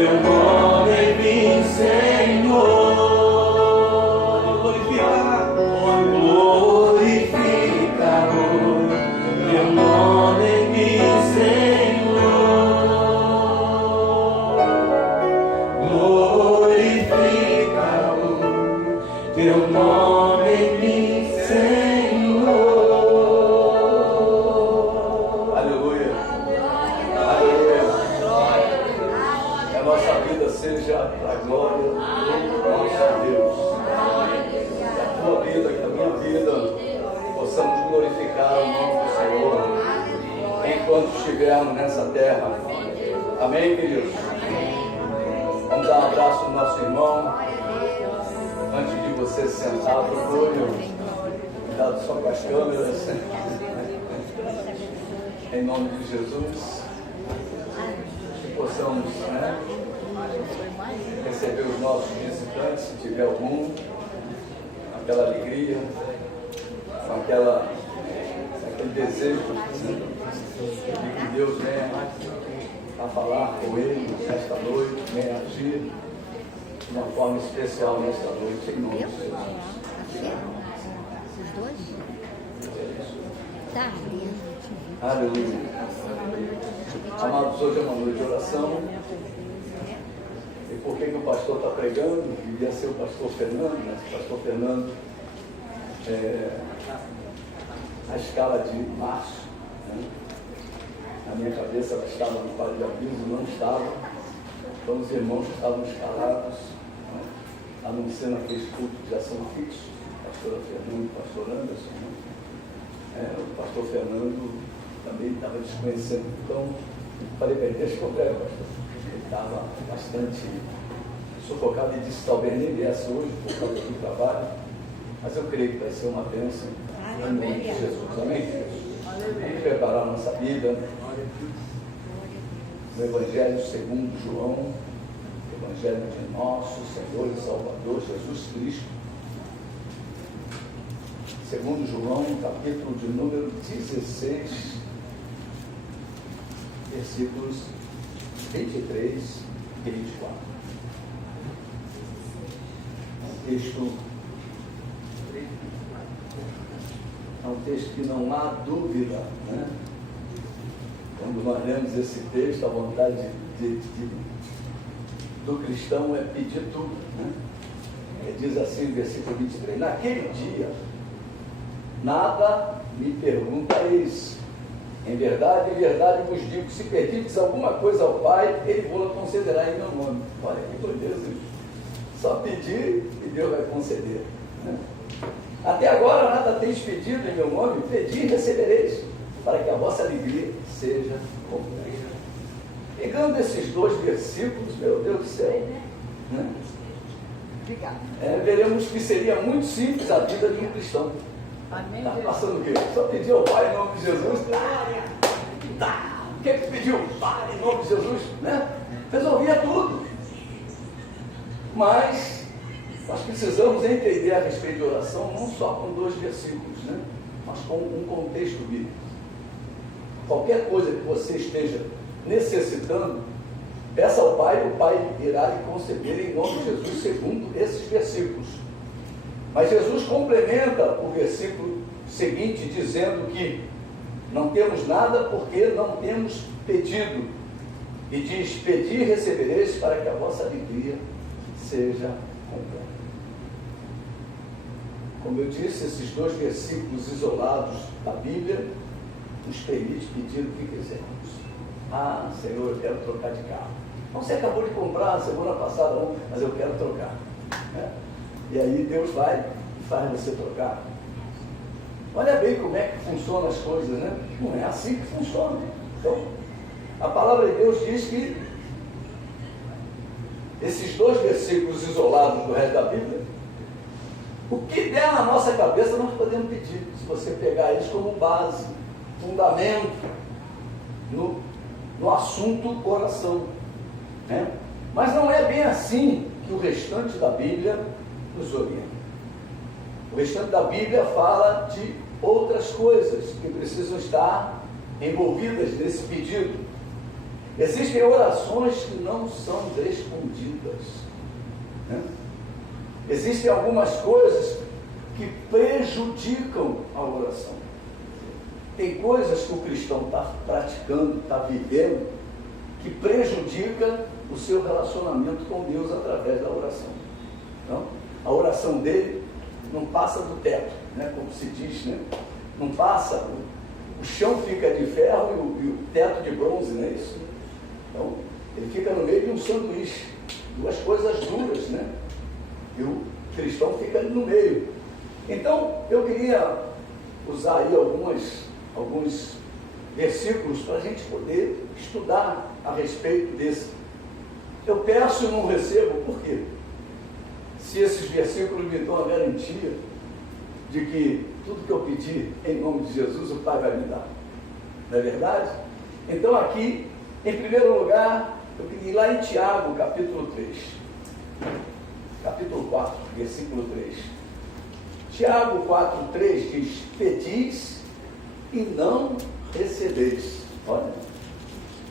teu nome em mim, Senhor. Glorifica, teu nome em mim, Senhor. Glorifica, teu nome em mim, Senhor. Aleluia. Aleluia. Que a nossa vida seja para a glória do nosso Deus. Que a tua vida, que a minha vida, possamos glorificar o nome do Senhor enquanto estivermos nessa terra. Amém, queridos? Vamos dar um abraço no nosso irmão. Antes de você sentar, procure. Cuidado só com as câmeras. Em nome de Jesus. Que possamos, receber os nossos visitantes, se tiver algum, com aquela alegria, com aquele desejo de que Deus venha a falar com ele nesta noite, venha agir de uma forma especial nesta noite, em nome de Jesus. Os dois? Tá. Aleluia. Amados, hoje é uma noite de oração. E por que o pastor está pregando? Devia ser o pastor Fernando, né? O pastor Fernando, a escala de março, né? Na minha cabeça ela estava no quadro de aviso, não estava. Então os irmãos estavam escalados, né? Anunciando aqueles cultos de ação fixos, pastora Fernando e pastor Anderson, né? O pastor Fernando também estava desconhecendo, então falei para ele, deixa que eu prego, pastor. Ele estava bastante sufocado e disse, talvez nem viesse hoje por causa do trabalho, mas eu creio que vai ser uma bênção em nome de Jesus. Amém? Vamos preparar nossa Bíblia no Evangelho segundo João, Evangelho de nosso Senhor e Salvador Jesus Cristo. Segundo João, capítulo de número 16, versículos 23 e 24. É um texto que não há dúvida, né? Quando nós lemos esse texto, a vontade do cristão é pedir tudo, né? Ele diz assim, versículo 23, naquele dia, nada me perguntareis. Em verdade vos digo, se pedirdes alguma coisa ao Pai, Ele vos concederá em meu nome. Olha que beleza, só pedir e Deus vai conceder, né? Até agora nada tens pedido em meu nome, pedi e recebereis, para que a vossa alegria seja completa. Pegando esses dois versículos, meu Deus do céu, né? Veremos que seria muito simples a vida de um cristão. Está passando o quê? Só pediu ao Pai em nome de Jesus. O que pediu? Pai em nome de Jesus, né? Resolvia tudo. Mas nós precisamos entender a respeito de oração não só com dois versículos, né? Mas com um contexto bíblico. Qualquer coisa que você esteja necessitando, peça ao Pai, o Pai irá lhe conceder em nome de Jesus, segundo esses versículos. Mas Jesus complementa o versículo seguinte, dizendo que não temos nada porque não temos pedido. E diz, pedi e recebereis para que a vossa alegria seja completa. Como eu disse, esses dois versículos isolados da Bíblia nos permite pedir o que quisermos. Ah, Senhor, eu quero trocar de carro. Então, você acabou de comprar a semana passada, não, mas eu quero trocar, né? E aí Deus vai e faz você trocar. Olha bem como é que funcionam as coisas, né? Não é assim que funciona. Então, a palavra de Deus diz que esses dois versículos isolados do resto da Bíblia, o que der na nossa cabeça nós podemos pedir, se você pegar eles como base, fundamento no assunto oração, né? Mas não é bem assim que o restante da Bíblia nos orienta. O restante da Bíblia fala de outras coisas que precisam estar envolvidas nesse pedido. Existem orações que não são respondidas, né? Existem algumas coisas que prejudicam a oração. Tem coisas que o cristão está praticando, está vivendo, que prejudica o seu relacionamento com Deus através da oração. Então, a oração dele não passa do teto, né? Como se diz, né? Não passa, o chão fica de ferro e o teto de bronze, não é isso? Então, ele fica no meio de um sanduíche, duas coisas duras, né? E o cristão fica ali no meio. Então, eu queria usar aí alguns versículos para a gente poder estudar a respeito desse. Eu peço e não recebo, por quê? Se esses versículos me dão a garantia de que tudo que eu pedir em nome de Jesus, o Pai vai me dar. Não é verdade? Então aqui, em primeiro lugar, eu queria ir lá em Tiago, capítulo 3. Capítulo 4, versículo 3. Tiago 4, 3 diz: pedis e não recebeis. Olha,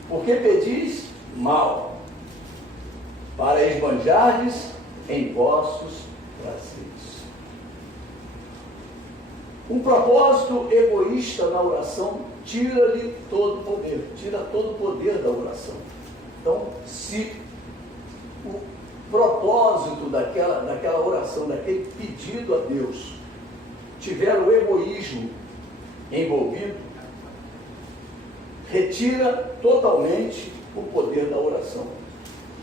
porque pedis mal, para esbanjardes em vossos prazeres. Um propósito egoísta na oração tira-lhe todo o poder, tira todo o poder da oração. Então, se o propósito daquela oração, daquele pedido a Deus, tiver o egoísmo envolvido, retira totalmente o poder da oração.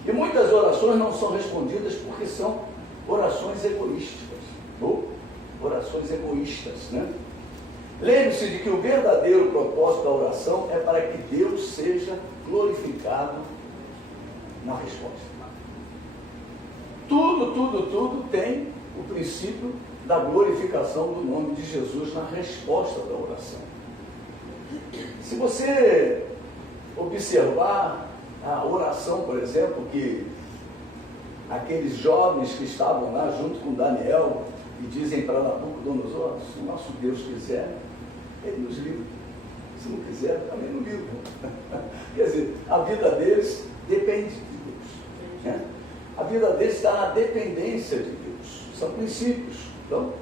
E muitas orações não são respondidas porque são orações egoísticas, ou orações egoístas, né? Lembre-se de que o verdadeiro propósito da oração é para que Deus seja glorificado na resposta. Tudo tem o princípio da glorificação do nome de Jesus na resposta da oração. Se você observar a oração, por exemplo, que aqueles jovens que estavam lá junto com Daniel e dizem para Nabucodonosor: se o nosso Deus quiser, ele nos livra. Se não quiser, também não livra. Quer dizer, a vida deles depende de Deus, né? A vida deles está na dependência de Deus. São princípios. Então,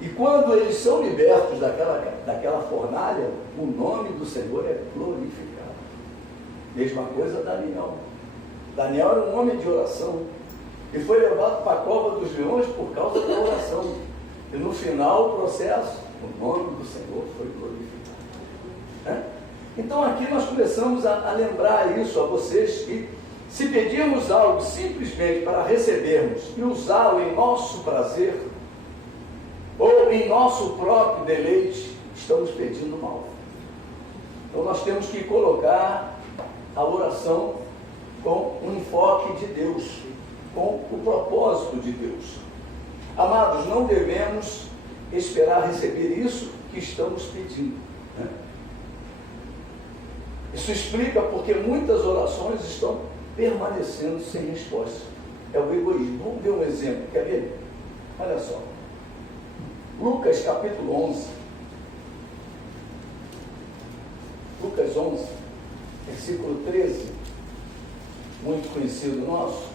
e quando eles são libertos daquela fornalha, o nome do Senhor é glorificado. Mesma coisa Daniel. Daniel era um homem de oração e foi levado para a cova dos leões por causa da oração. E no final do processo, o nome do Senhor foi glorificado. Né? Então aqui nós começamos a lembrar isso a vocês, que se pedirmos algo simplesmente para recebermos e usá-lo em nosso prazer ou em nosso próprio deleite, estamos pedindo mal. Então nós temos que colocar a oração com o enfoque de Deus, com o propósito de Deus. Amados, não devemos esperar receber isso que estamos pedindo, né? Isso explica porque muitas orações estão permanecendo sem resposta. É o egoísmo. Vamos ver um exemplo, quer ver? Olha só. Lucas capítulo 11. Lucas 11, versículo 13, muito conhecido nosso,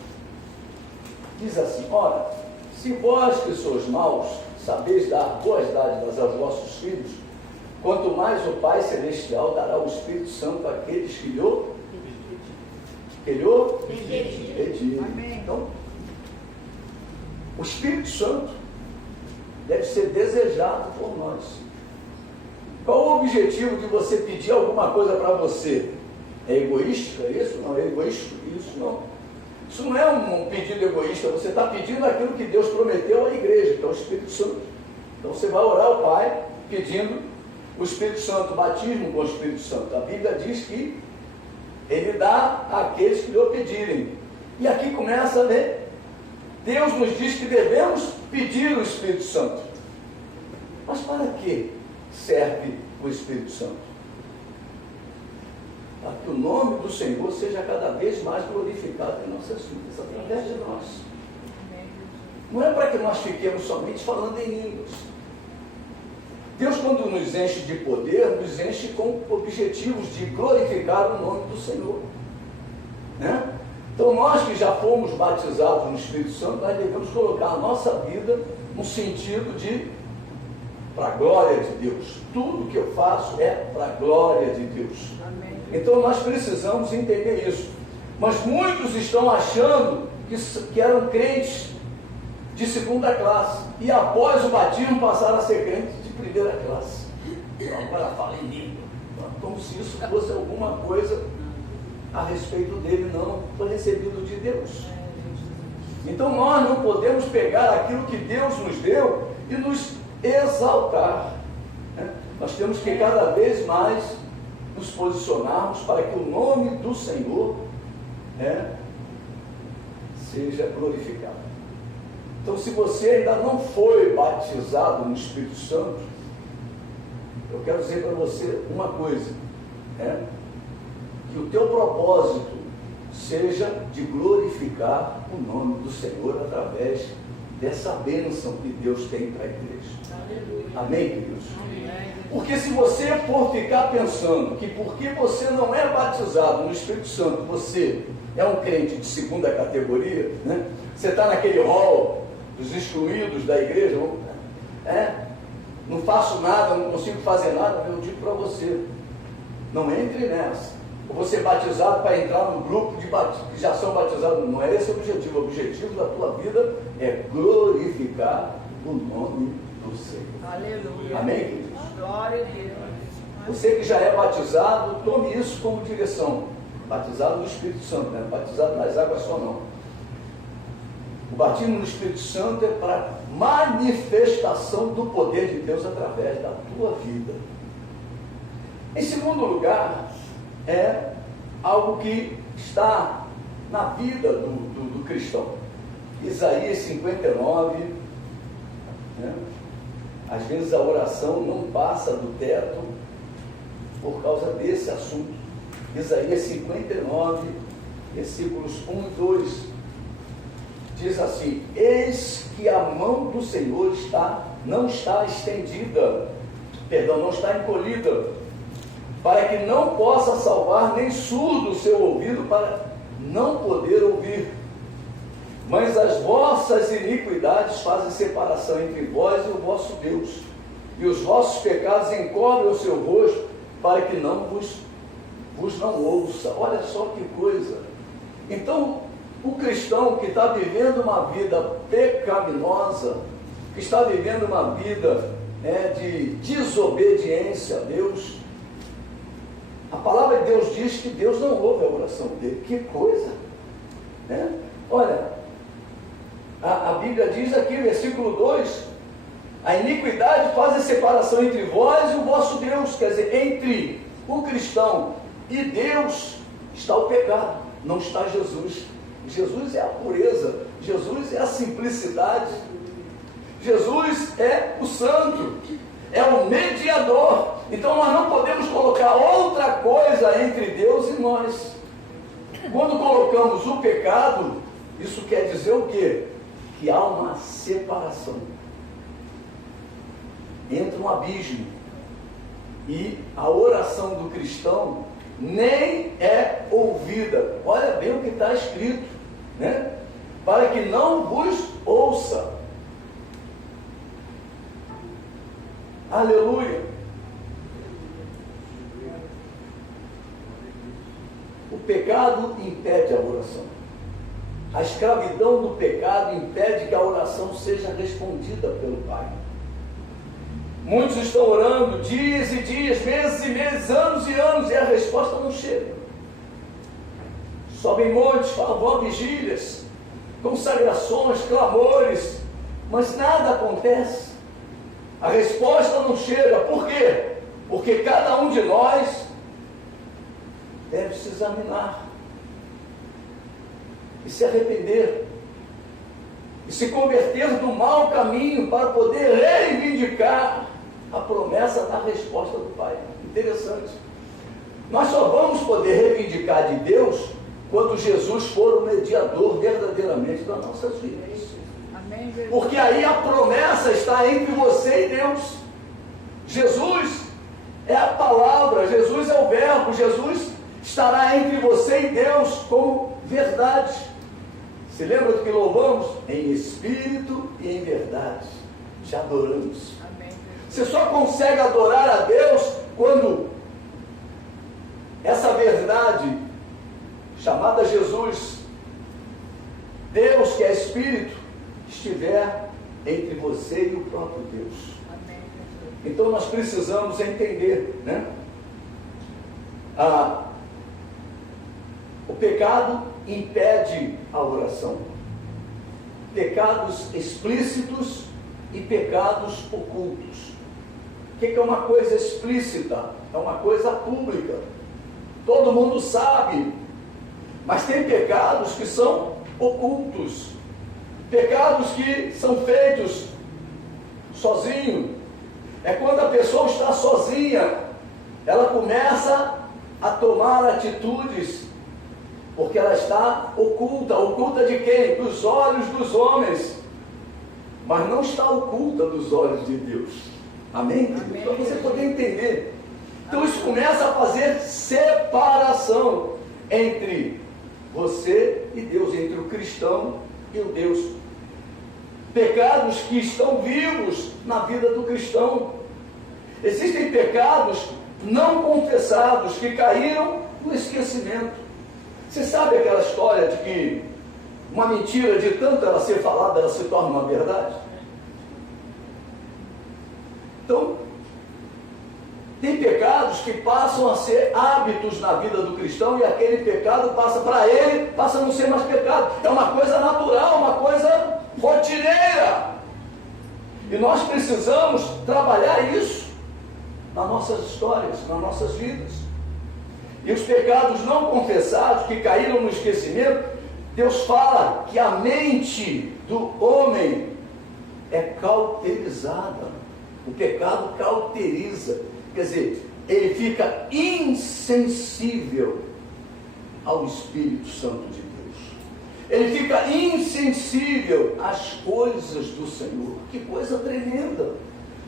diz assim: ora, se vós que sois maus, sabeis dar boas dádivas aos vossos filhos, quanto mais o Pai Celestial dará o Espírito Santo àqueles que lhe pedirem. Então, o Espírito Santo deve ser desejado por nós. Qual o objetivo de você pedir alguma coisa para você? É egoísta isso? Não é egoísta? Isso não. Isso não é um pedido egoísta. Você está pedindo aquilo que Deus prometeu à igreja, que é o Espírito Santo. Então você vai orar ao Pai pedindo o Espírito Santo, o batismo com o Espírito Santo. A Bíblia diz que Ele dá àqueles que lhe pedirem. E aqui começa a ler. Deus nos diz que devemos pedir o Espírito Santo. Mas para que serve o Espírito Santo? Para que o nome do Senhor seja cada vez mais glorificado em nossas vidas, através de nós. Não é para que nós fiquemos somente falando em línguas. Deus, quando nos enche de poder, nos enche com objetivos de glorificar o nome do Senhor, né? Então, nós que já fomos batizados no Espírito Santo, nós devemos colocar a nossa vida no sentido de para a glória de Deus. Tudo que eu faço é para a glória de Deus. Amém. Então, nós precisamos entender isso. Mas muitos estão achando que eram crentes de segunda classe e após o batismo passaram a ser crentes de primeira classe. Então, agora fala em língua, como se isso fosse alguma coisa a respeito dele, não foi recebido de Deus. Então nós não podemos pegar aquilo que Deus nos deu e nos exaltar, né? Nós temos que cada vez mais nos posicionarmos para que o nome do Senhor, né, seja glorificado. Então, se você ainda não foi batizado no Espírito Santo, eu quero dizer para você uma coisa, né? Que o teu propósito seja de glorificar o nome do Senhor através dessa bênção que Deus tem para a igreja. Aleluia. Amém, queridos? Amém. Porque se você for ficar pensando que porque você não é batizado no Espírito Santo, você é um crente de segunda categoria, né? Você está naquele hall dos excluídos da igreja, não faço nada, não consigo fazer nada, eu digo para você, não entre nessa. Ou você é batizado para entrar num grupo que já são batizados, não é esse o objetivo. O objetivo da tua vida é glorificar o nome do Senhor. Aleluia. Amém, queridos? Glória a Deus. Você que já é batizado, tome isso como direção. Batizado no Espírito Santo, né? Batizado nas águas só não. O batismo no Espírito Santo é para manifestação do poder de Deus através da tua vida. Em segundo lugar, é algo que está na vida do cristão. Isaías 59, né? Às vezes a oração não passa do teto por causa desse assunto. Isaías 59, versículos 1 e 2, diz assim: eis que a mão do Senhor não está estendida, não está encolhida, para que não possa salvar, nem surdo o seu ouvido para não poder ouvir. Mas as vossas iniquidades fazem separação entre vós e o vosso Deus, e os vossos pecados encobrem o seu rosto, para que não vos não ouça. Olha só que coisa. Então, o cristão que está vivendo uma vida pecaminosa, que está vivendo uma vida de desobediência a Deus, a palavra de Deus diz que Deus não ouve a oração dele. Que coisa, né? Olha, a Bíblia diz aqui, versículo 2, a iniquidade faz a separação entre vós e o vosso Deus. Quer dizer, entre o cristão e Deus está o pecado, não está Jesus. Jesus é a pureza, Jesus é a simplicidade, Jesus é o santo, é o mediador. Então nós não podemos colocar outra coisa entre Deus e nós. Quando colocamos o pecado, isso quer dizer o quê? Que há uma separação, entra um abismo, e a oração do cristão nem é ouvida. Olha bem o que está escrito, né? Para que não vos ouça. Aleluia. O pecado impede a oração. A escravidão do pecado impede que a oração seja respondida pelo Pai. Muitos estão orando dias e dias, meses e meses, anos e anos, e a resposta não chega. Sobem montes, vão vigílias, consagrações, clamores, mas nada acontece. A resposta não chega. Por quê? Porque cada um de nós deve se examinar e se arrepender e se converter do mau caminho para poder reivindicar a promessa da resposta do Pai. Interessante. Nós só vamos poder reivindicar de Deus quando Jesus for o mediador verdadeiramente das nossas vidas. Amém. Porque aí a promessa está entre você e Deus. Jesus é a palavra, Jesus é o verbo, Jesus estará entre você e Deus como verdade. Se lembra do que louvamos? Em espírito e em verdade. Te adoramos. Amém. Você só consegue adorar a Deus quando essa verdade, chamada Jesus, Deus que é espírito, estiver entre você e o próprio Deus. Amém. Então nós precisamos entender, né? O pecado impede a oração. Pecados explícitos e pecados ocultos. O que é uma coisa explícita? É uma coisa pública. Todo mundo sabe. Mas tem pecados que são ocultos. Pecados que são feitos sozinho. É quando a pessoa está sozinha, ela começa a tomar atitudes, porque ela está oculta. Oculta de quem? Dos olhos dos homens, mas não está oculta dos olhos de Deus. Amém? Para você poder entender. Então isso começa a fazer separação entre você e Deus, entre o cristão e o Deus. Pecados que estão vivos na vida do cristão. Existem pecados não confessados que caíram no esquecimento. Você sabe aquela história de que uma mentira, de tanto ela ser falada, ela se torna uma verdade? Então, tem pecados que passam a ser hábitos na vida do cristão, e aquele pecado passa para ele, passa a não ser mais pecado. É uma coisa natural, uma coisa rotineira. E nós precisamos trabalhar isso nas nossas histórias, nas nossas vidas. E os pecados não confessados, que caíram no esquecimento, Deus fala que a mente do homem é cauterizada. O pecado cauteriza. Quer dizer, ele fica insensível ao Espírito Santo de Deus. Ele fica insensível às coisas do Senhor. Que coisa tremenda!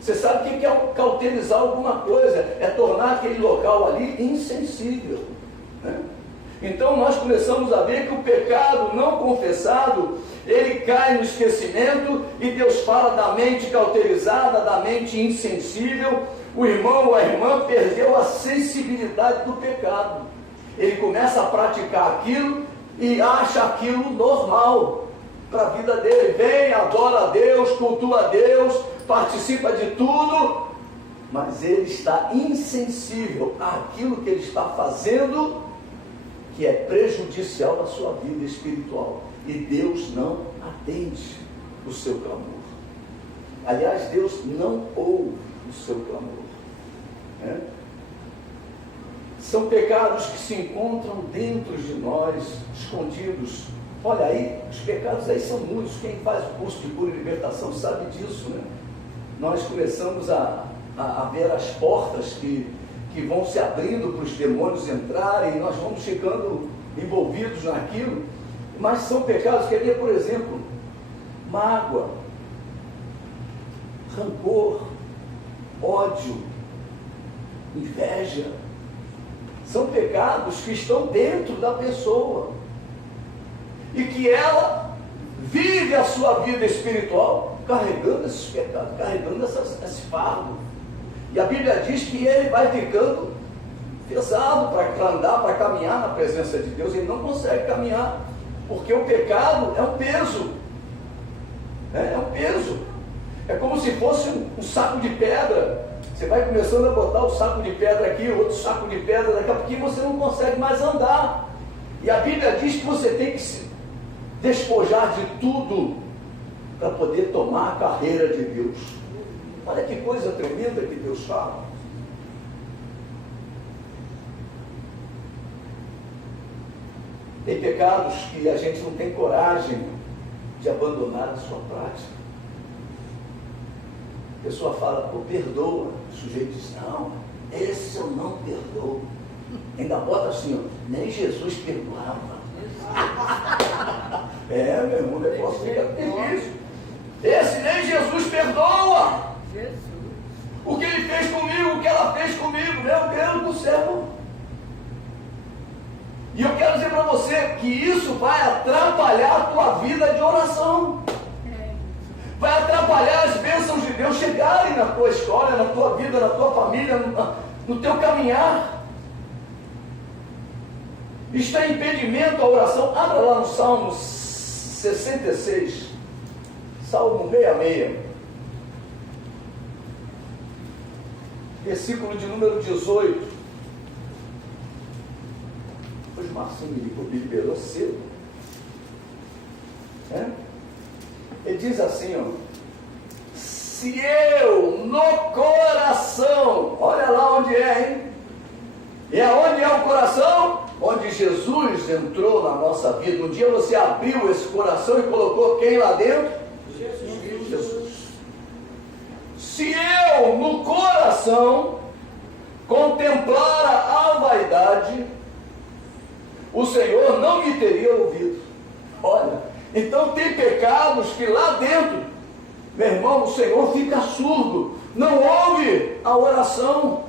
Você sabe o que é cauterizar alguma coisa? É tornar aquele local ali insensível, né? Então nós começamos a ver que o pecado não confessado, ele cai no esquecimento, e Deus fala da mente cauterizada, da mente insensível. O irmão ou a irmã perdeu a sensibilidade do pecado. Ele começa a praticar aquilo e acha aquilo normal para a vida dele. Vem, adora a Deus, cultua a Deus, participa de tudo, mas ele está insensível àquilo que ele está fazendo, que é prejudicial na sua vida espiritual. E Deus não atende o seu clamor. Aliás, Deus não ouve o seu clamor. São pecados que se encontram dentro de nós, escondidos. Olha aí, os pecados aí são muitos. Quem faz o curso de cura e libertação sabe disso, né? Nós começamos a ver as portas que vão se abrindo para os demônios entrarem, e nós vamos ficando envolvidos naquilo. Mas são pecados que, por exemplo, mágoa, rancor, ódio, inveja. São pecados que estão dentro da pessoa, e que ela vive a sua vida espiritual carregando esses pecados, carregando esse fardo. E a Bíblia diz que ele vai ficando pesado para andar, para caminhar na presença de Deus. Ele não consegue caminhar, porque o pecado é um peso. É um peso. É como se fosse um saco de pedra. Você vai começando a botar o saco de pedra aqui, outro saco de pedra, daqui a pouquinho você não consegue mais andar. E a Bíblia diz que você tem que se despojar de tudo para poder tomar a carreira de Deus. Olha que coisa tremenda que Deus fala. Tem pecados que a gente não tem coragem de abandonar a sua prática. A pessoa fala, pô, perdoa. O sujeito diz, não, esse eu não perdoo. Ainda bota assim, ó, nem Jesus perdoava. Meu irmão, o negócio fica difícil. Esse nem Jesus perdoa. O que ele fez comigo, o que ela fez comigo, meu Deus do céu. E eu quero dizer para você que isso vai atrapalhar a tua vida de oração. Vai atrapalhar as bênçãos de Deus chegarem na tua história, na tua vida, na tua família, no teu caminhar. Está impedimento a oração. Abra lá no Salmo 66, Salmo 66, versículo de número 18. Hoje Marcinho me liberou cedo. Ele diz assim, ó: se eu no coração, olha lá onde é, hein? E aonde é o coração? Onde Jesus entrou na nossa vida. Um dia você abriu esse coração e colocou quem lá dentro? Jesus. Se eu no coração contemplara a vaidade, o Senhor não me teria ouvido. Olha, então tem pecados que lá dentro, meu irmão, o Senhor fica surdo, não ouve a oração.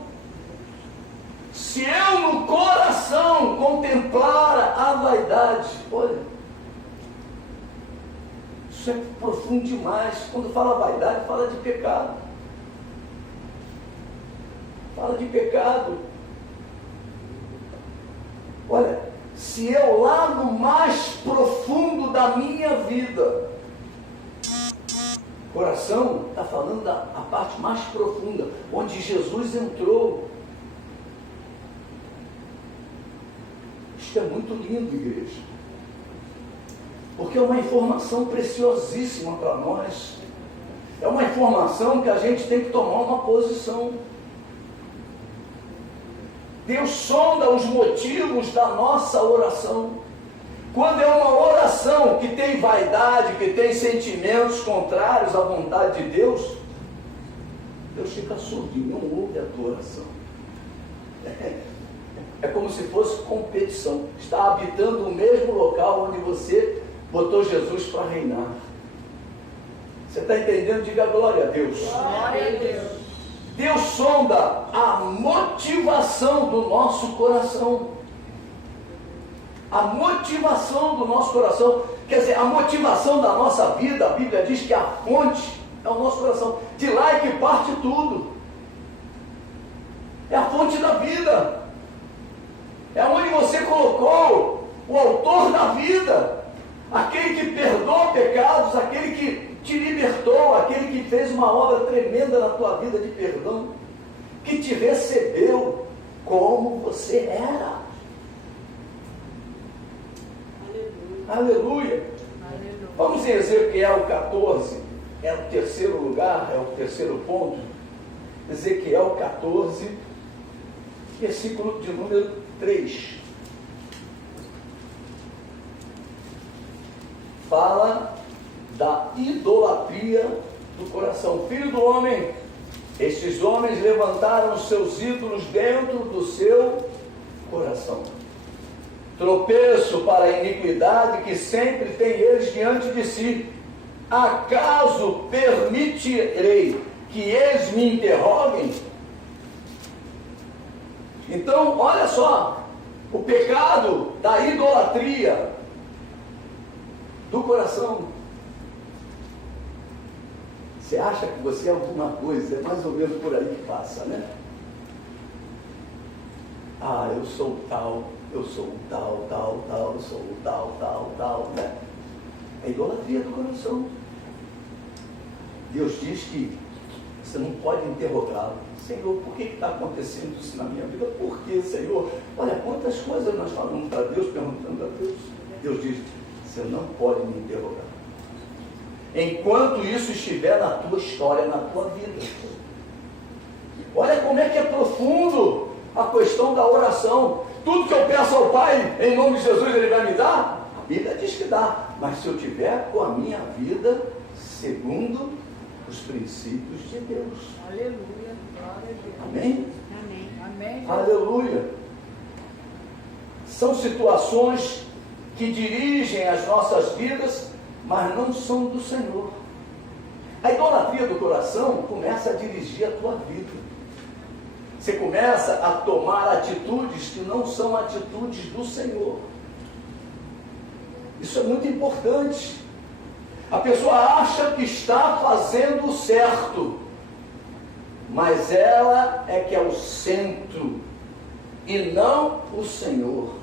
Se eu no coração contemplara a vaidade, olha, isso é profundo demais. Quando fala vaidade, fala de pecado. Fala de pecado. Olha, se eu lá no mais profundo da minha vida, coração está falando da parte mais profunda, onde Jesus entrou. Isso é muito lindo, igreja, porque é uma informação preciosíssima para nós. É uma informação que a gente tem que tomar uma posição. Deus sonda os motivos da nossa oração. Quando é uma oração que tem vaidade, que tem sentimentos contrários à vontade de Deus, Deus fica surdinho, não ouve a tua oração. É como se fosse competição. Está habitando o mesmo local onde você botou Jesus para reinar. Você está entendendo? Diga glória a Deus. Glória a Deus. Deus sonda a motivação do nosso coração. A motivação do nosso coração. Quer dizer, a motivação da nossa vida, a Bíblia diz que a fonte é o nosso coração. De lá é que parte tudo. É a fonte da vida. É onde você colocou o autor da vida, aquele que perdoa pecados, aquele que te libertou, aquele que fez uma obra tremenda na tua vida de perdão, que te recebeu como você era. Aleluia. Aleluia. Vamos em Ezequiel 14, é o terceiro lugar, é o terceiro ponto. Ezequiel 14, versículo de número 3. Fala da idolatria do coração. Filho do homem, estes homens levantaram os seus ídolos dentro do seu coração. Tropeço para a iniquidade que sempre tem eles diante de si. Acaso permitirei que eles me interroguem? Então, olha só, o pecado da idolatria do coração. Você acha que você é alguma coisa, é mais ou menos por aí que passa, né? Ah, eu sou tal, eu sou tal, eu sou tal, né? É idolatria do coração. Deus diz que você não pode interrogá-lo. Senhor, por que está acontecendo isso na minha vida? Por que, Senhor? Olha, quantas coisas nós falamos para Deus, perguntando a Deus. Deus diz, você não pode me interrogar. Enquanto isso estiver na tua história, na tua vida. Olha como é que é profundo a questão da oração. Tudo que eu peço ao Pai, em nome de Jesus, Ele vai me dar? A Bíblia diz que dá. Mas se eu tiver com a minha vida segundo os princípios de Deus. Aleluia. Glória a Deus. Amém? Amém. Amém. Aleluia. São situações que dirigem as nossas vidas, mas não são do Senhor. A idolatria do coração começa a dirigir a tua vida. Você começa a tomar atitudes que não são atitudes do Senhor. Isso é muito importante. A pessoa acha que está fazendo o certo, mas ela é que é o centro e não o Senhor.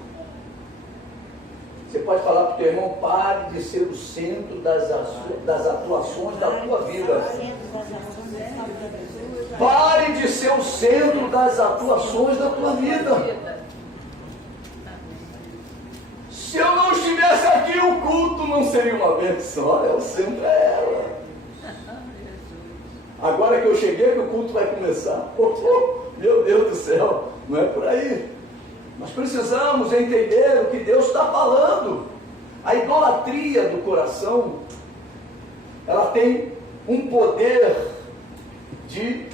Você pode falar para o teu irmão: pare de ser o centro das atuações da tua vida. Pare de ser o centro das atuações da tua vida. Se eu não estivesse aqui, o culto não seria uma bênção. Olha, o centro é ela. Agora que eu cheguei, que o culto vai começar. Meu Deus do céu, não é por aí. Nós precisamos entender o que Deus está falando. A idolatria do coração, ela tem um poder de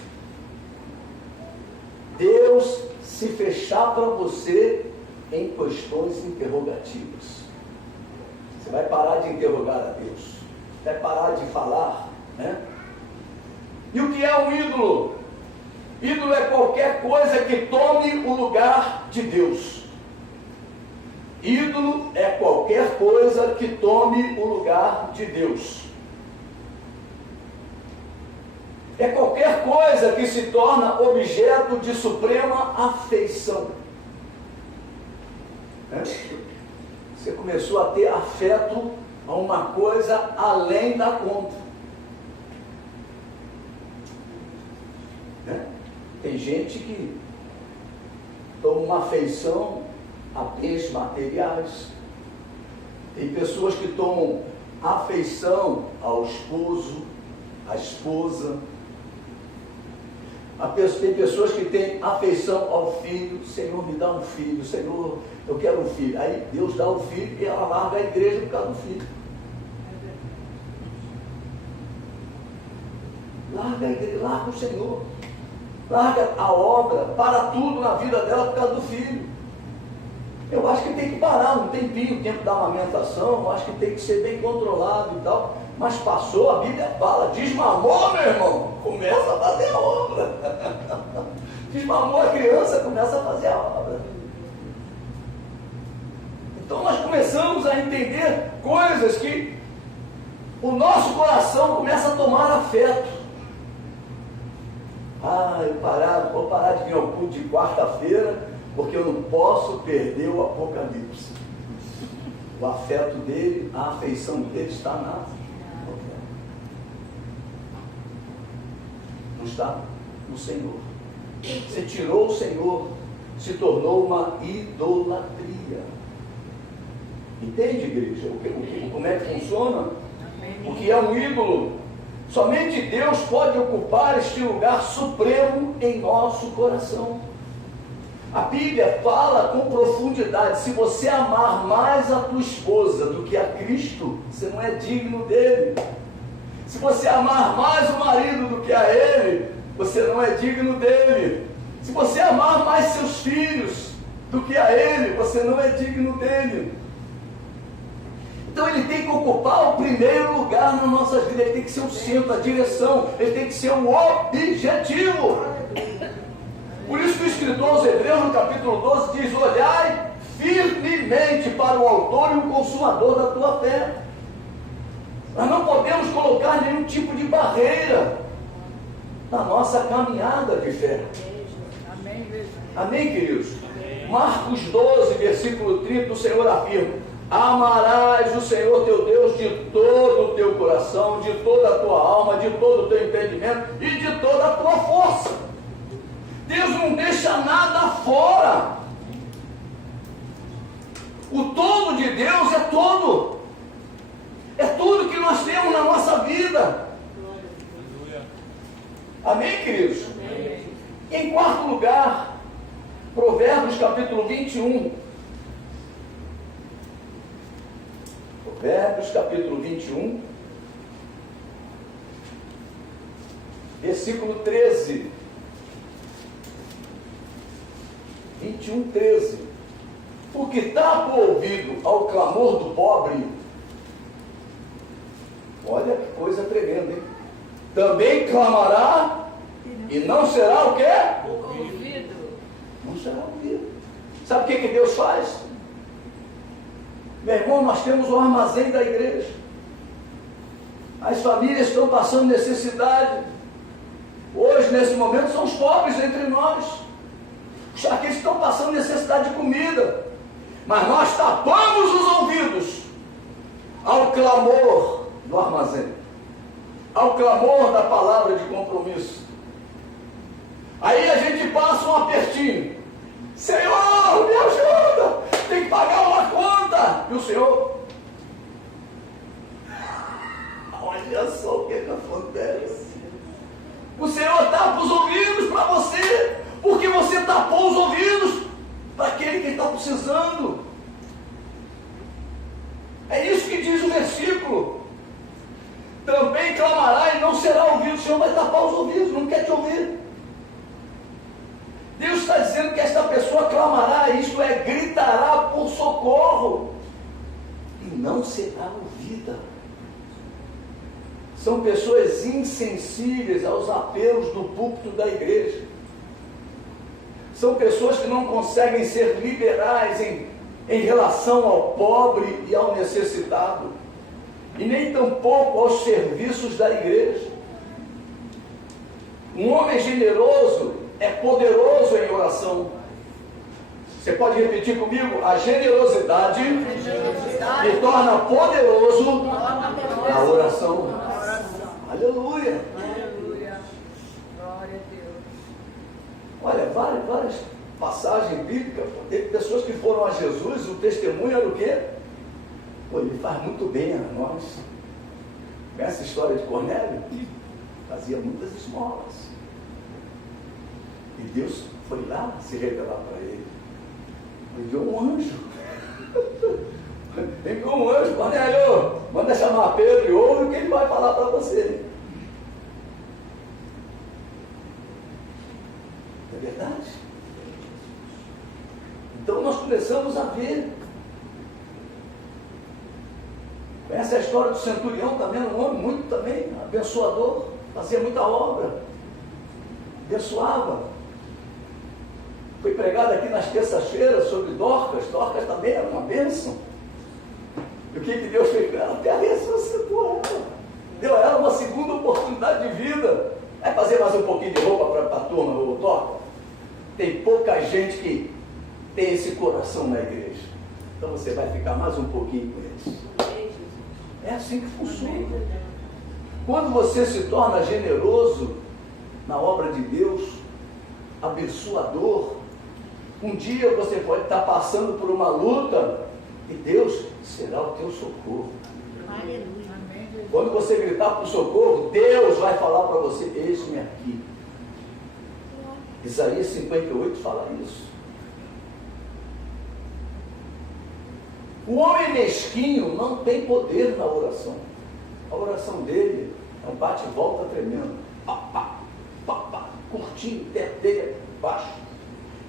Deus se fechar para você em questões interrogativas. Você vai parar de interrogar a Deus, vai parar de falar, né? E o que é um ídolo? Ídolo é qualquer coisa que tome o lugar de Deus. Ídolo é qualquer coisa que tome o lugar de Deus. É qualquer coisa que se torna objeto de suprema afeição. Você começou a ter afeto a uma coisa além da conta. Tem gente que toma uma afeição a bens materiais. Tem pessoas que tomam afeição ao esposo, à esposa. Tem pessoas que têm afeição ao filho. Senhor, me dá um filho. Senhor, eu quero um filho. Aí Deus dá o filho e ela larga a igreja por causa do filho. Larga a igreja, larga o Senhor. Larga a obra, para tudo na vida dela por causa do filho. Eu acho que tem que parar um tempinho, o tempo da amamentação, eu acho que tem que ser bem controlado e tal. Mas passou, a Bíblia fala, desmamou, meu irmão, começa a fazer a obra. Desmamou a criança, começa a fazer a obra. Então nós começamos a entender coisas que o nosso coração começa a tomar afeto. Vou parar de vir ao culto de quarta-feira, porque eu não posso perder o Apocalipse. O afeto dele, a afeição dele está não está no Senhor. Você tirou o Senhor, se tornou uma idolatria. Entende, igreja? Como é que funciona? O que é um ídolo? Somente Deus pode ocupar este lugar supremo em nosso coração. A Bíblia fala com profundidade: se você amar mais a tua esposa do que a Cristo, você não é digno dele. Se você amar mais o marido do que a ele, você não é digno dele. Se você amar mais seus filhos do que a ele, você não é digno dele. Então ele tem que ocupar o primeiro lugar na nossa vida, ele tem que ser o centro, a direção, ele tem que ser o objetivo. Por isso que o escritor aos Hebreus, no capítulo 12, diz: olhai firmemente para o autor e o consumador da tua fé. Nós não podemos colocar nenhum tipo de barreira na nossa caminhada de fé. Amém, queridos? Marcos 12, versículo 30, o Senhor afirma: amarás o Senhor teu Deus de todo o teu coração, de toda a tua alma, de todo o teu entendimento e de toda a tua força. Deus não deixa nada fora. O todo de Deus é todo. É tudo que nós temos na nossa vida. Amém, queridos? Amém. Em quarto lugar, Provérbios capítulo 21. Provérbios capítulo 21, versículo 13. 21, 13. O que tapa o ouvido ao clamor do pobre. Olha que coisa tremenda, hein? também clamará e não será o quê? Ouvido. Não será ouvido. Sabe o que Deus faz? Meu irmão, nós temos o armazém da igreja. As famílias estão passando necessidade. Hoje, nesse momento, são os pobres entre nós. Aqueles que estão passando necessidade de comida. Mas nós tapamos os ouvidos ao clamor do armazém, ao clamor da palavra de compromisso. Aí a gente passa um apertinho. Senhor, me ajuda, tem que pagar uma conta. E o Senhor, olha só o que acontece. O Senhor tapa os ouvidos para você, porque você tapou os ouvidos para aquele que está precisando. É isso que diz o versículo. Também clamará e não será ouvido. O Senhor vai tapar os ouvidos, não quer te ouvir. Deus está dizendo que esta pessoa clamará, isto é, gritará por socorro, e não será ouvida. São pessoas insensíveis aos apelos do púlpito da igreja. São pessoas que não conseguem ser liberais em relação ao pobre e ao necessitado, e nem tampouco aos serviços da igreja. Um homem generoso é poderoso em oração. Você pode repetir comigo? A generosidade me torna poderoso na oração. Aleluia. Aleluia. Glória a Deus. Olha, várias passagens bíblicas. Teve pessoas que foram a Jesus, o testemunho era o quê? Pô, ele faz muito bem a nós. Conhece a história de Cornélio? Fazia muitas esmolas. E Deus foi lá se revelar para ele. Enviou um anjo. Enviou um anjo. Cornélio, manda chamar Pedro e ouve o que ele vai falar para você. É verdade? Então nós começamos a ver. Conhece a história do centurião também? Um homem muito também abençoador. Fazia muita obra. Abençoava. Foi pregado aqui nas terças-feiras sobre Dorcas. Dorcas também era uma bênção. E o que Deus fez com ela? Até ressuscitou ela. Deu a ela uma segunda oportunidade de vida. Vai fazer mais um pouquinho de roupa para a turma do Dorcas? Tem pouca gente que tem esse coração na igreja. Então você vai ficar mais um pouquinho com eles. É assim que funciona. Quando você se torna generoso na obra de Deus, abençoador, um dia você pode estar passando por uma luta e Deus será o teu socorro. Aleluia. Quando você gritar por socorro, Deus vai falar para você: eis-me aqui. Isaías 58 fala isso. O homem mesquinho não tem poder na oração. A oração dele é um bate e volta tremendo. Pá, pá, pá, pá, curtinho, teto dele é baixo.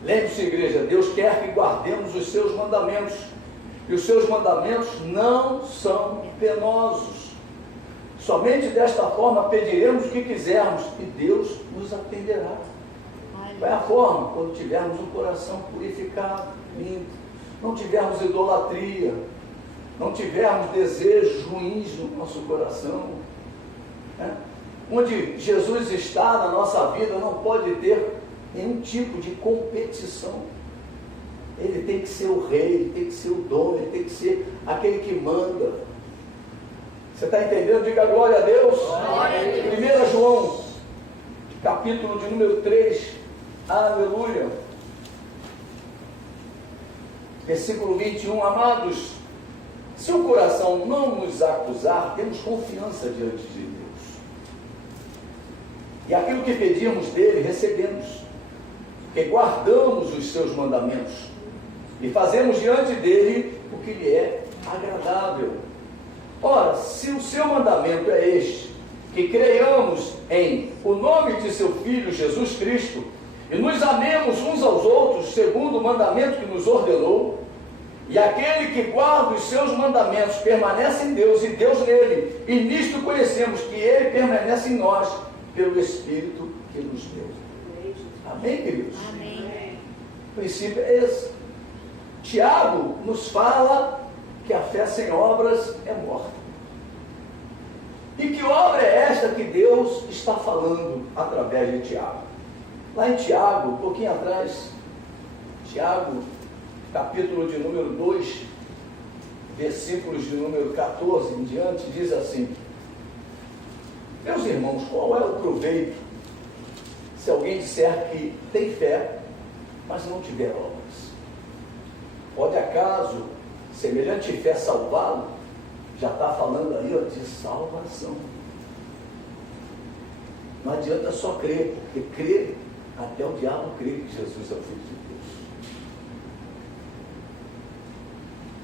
Lembre-se, igreja, Deus quer que guardemos os seus mandamentos. E os seus mandamentos não são penosos. Somente desta forma pediremos o que quisermos e Deus nos atenderá. Qual é a forma? Quando tivermos um coração purificado, limpo, não tivermos idolatria, não tivermos desejos ruins no nosso coração, né? Onde Jesus está na nossa vida, não pode ter nenhum tipo de competição. Ele tem que ser o rei, ele tem que ser o dono, ele tem que ser aquele que manda. Você está entendendo? Diga glória a Deus. Glória a Deus. 1 João, capítulo de número 3, aleluia. Versículo 21, amados, se o coração não nos acusar, temos confiança diante de Deus. E aquilo que pedimos dele, recebemos, porque guardamos os seus mandamentos e fazemos diante dele o que lhe é agradável. Ora, se o seu mandamento é este, que creiamos em o nome de seu Filho Jesus Cristo, e nos amemos uns aos outros, segundo o mandamento que nos ordenou, E aquele que guarda os seus mandamentos permanece em Deus e Deus nele. E nisto conhecemos que ele permanece em nós pelo Espírito que nos deu. Amém, queridos? Amém. O princípio é esse. Tiago nos fala que a fé sem obras é morta. E que obra é esta que Deus está falando através de Tiago? Lá em Tiago, um pouquinho atrás, Tiago, capítulo de número 2, versículos de número 14 em diante, diz assim: meus irmãos, qual é o proveito se alguém disser que tem fé, mas não tiver obras? Pode acaso semelhante fé salvá-lo? Já está falando aí, ó, de salvação. Não adianta só crer, porque crer, até o diabo crê que Jesus é o Filho de Deus.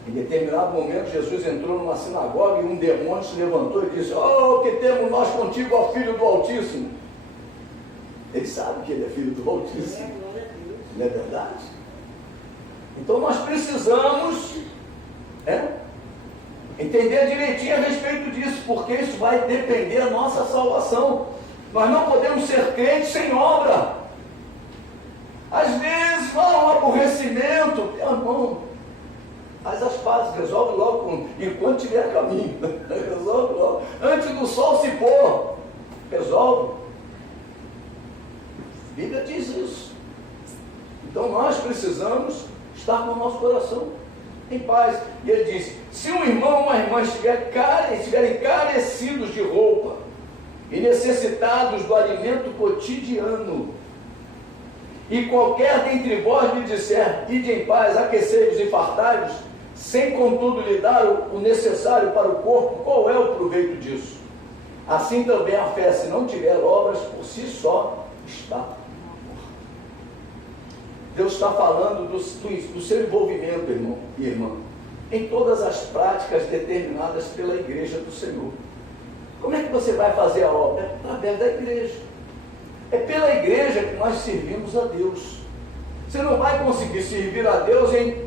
Em determinado momento, Jesus entrou numa sinagoga e um demônio se levantou e disse: oh, que temos nós contigo, ó Filho do Altíssimo. Ele sabe que ele é Filho do Altíssimo. Não é verdade? Então nós precisamos entender direitinho a respeito disso, porque isso vai depender da nossa salvação. Nós não podemos ser crentes sem obra. Às vezes, um aborrecimento, irmão, faz as pazes, resolve logo, enquanto tiver caminho, resolve logo, antes do sol se pôr, resolve. A Bíblia diz isso. Então nós precisamos estar com o nosso coração em paz. E ele diz: se um irmão ou uma irmã estiverem carecidos de roupa e necessitados do alimento cotidiano, e qualquer dentre vós lhe disser: ide em paz, aquecei-vos e fartai-vos, sem contudo lhe dar o necessário para o corpo, qual é o proveito disso? Assim também a fé, se não tiver obras, por si só está morta. Deus está falando do seu envolvimento, irmão e irmã, em todas as práticas determinadas pela igreja do Senhor. Como é que você vai fazer a obra? É através da igreja. É pela igreja que nós servimos a Deus. Você não vai conseguir servir a Deus em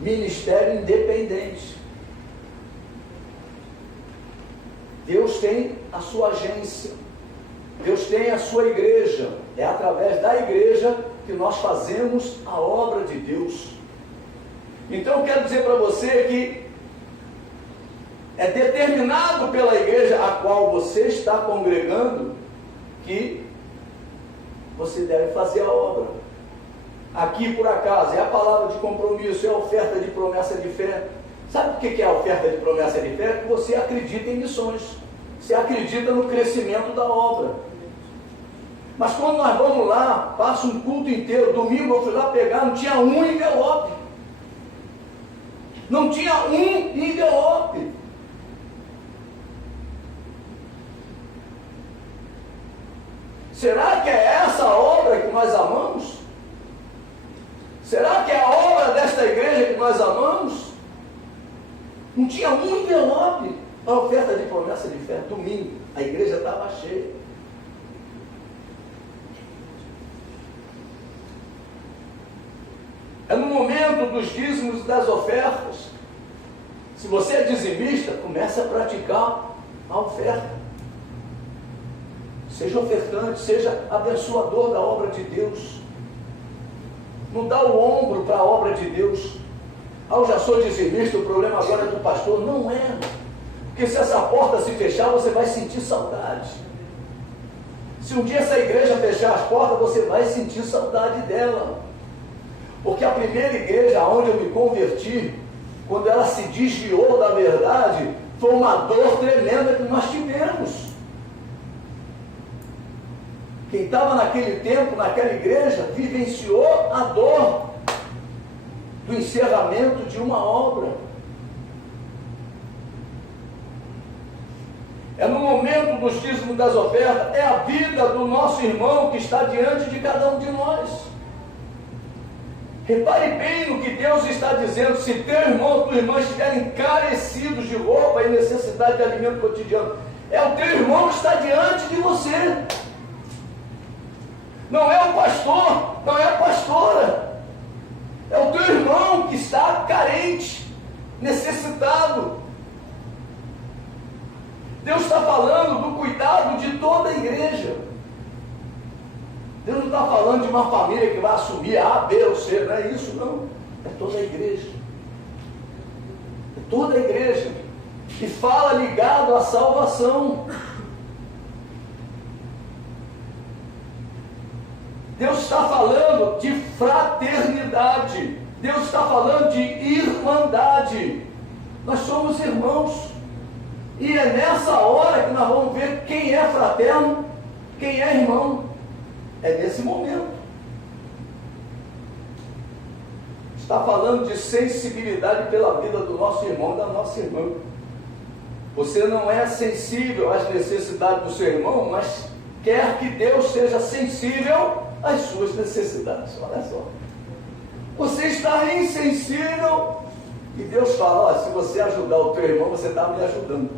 ministério independente. Deus tem a sua agência. Deus tem a sua igreja. É através da igreja que nós fazemos a obra de Deus. Então eu quero dizer para você que é determinado pela igreja a qual você está congregando que você deve fazer a obra. Aqui, por acaso, é a palavra de compromisso, é a oferta de promessa de fé. Sabe o que é a oferta de promessa de fé? Que você acredita em missões, você acredita no crescimento da obra. Mas quando nós vamos lá, passa um culto inteiro, domingo eu fui lá pegar, não tinha um envelope. Não tinha um envelope. Será que é essa a obra que nós amamos? Será que é a obra desta igreja que nós amamos? Não tinha um envelope. A oferta de promessa de fé, domingo, a igreja estava cheia. É no momento dos dízimos e das ofertas. Se você é dizimista, comece a praticar a oferta. Seja ofertante, seja abençoador da obra de Deus. Não dá o ombro para a obra de Deus. Eu já sou dizimista, o problema agora é do pastor. Não é. Porque se essa porta se fechar, você vai sentir saudade. Se um dia essa igreja fechar as portas, você vai sentir saudade dela. Porque a primeira igreja onde eu me converti, quando ela se desviou da verdade, foi uma dor tremenda que nós tivemos. Quem estava naquele tempo, naquela igreja, vivenciou a dor do encerramento de uma obra. É no momento dos dízimos das ofertas, é a vida do nosso irmão que está diante de cada um de nós. Repare bem no que Deus está dizendo. Se teu irmão ou tua irmã estiverem carecidos de roupa e necessidade de alimento cotidiano, é o teu irmão que está diante de você. Não é o pastor, não é a pastora. É o teu irmão que está carente, necessitado. Deus está falando do cuidado de toda a igreja. Deus não está falando de uma família que vai assumir A, B ou C, não é isso, não. É toda a igreja. É toda a igreja. E fala ligado à salvação. Deus está falando de fraternidade. Deus está falando de irmandade. Nós somos irmãos. E é nessa hora que nós vamos ver quem é fraterno, quem é irmão. É nesse momento. Está falando de sensibilidade pela vida do nosso irmão e da nossa irmã. Você não é sensível às necessidades do seu irmão, mas quer que Deus seja sensível às suas necessidades. Olha só. Você está insensível e Deus fala, ó, se você ajudar o teu irmão, você está me ajudando.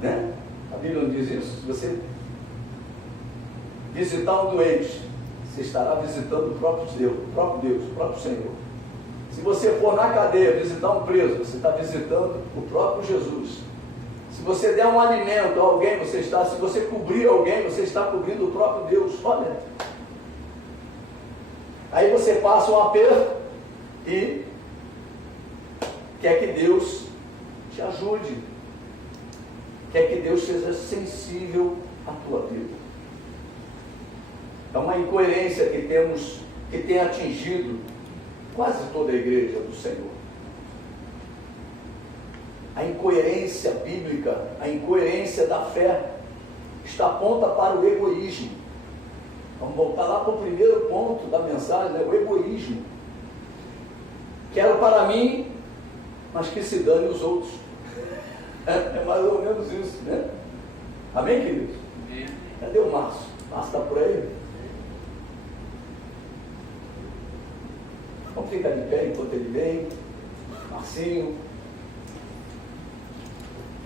Né? A Bíblia não diz isso? Se você visitar um doente, você estará visitando o próprio Deus, o próprio Senhor. Se você for na cadeia visitar um preso, você está visitando o próprio Jesus. Se você der um alimento a alguém, se você cobrir alguém, você está cobrindo o próprio Deus. Olha. Aí você passa um aperto e quer que Deus te ajude. Quer que Deus seja sensível à tua vida. É uma incoerência que tem atingido quase toda a igreja do Senhor. A incoerência bíblica, a incoerência da fé, está aponta para o egoísmo. Vamos voltar lá para o primeiro ponto da mensagem, né? O egoísmo. Quero para mim, mas que se dane os outros. É mais ou menos isso, né? Amém, queridos? Amém. Cadê o Márcio? Márcio está por aí? Vamos ficar de pé enquanto ele vem. Marcinho.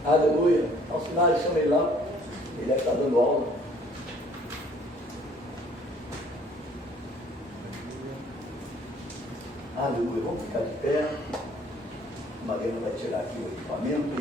Aleluia. Alcinari, chama ele lá. Ele deve estar dando aula. Aleluia. Vamos ficar de pé. A Mariana vai tirar aqui o equipamento.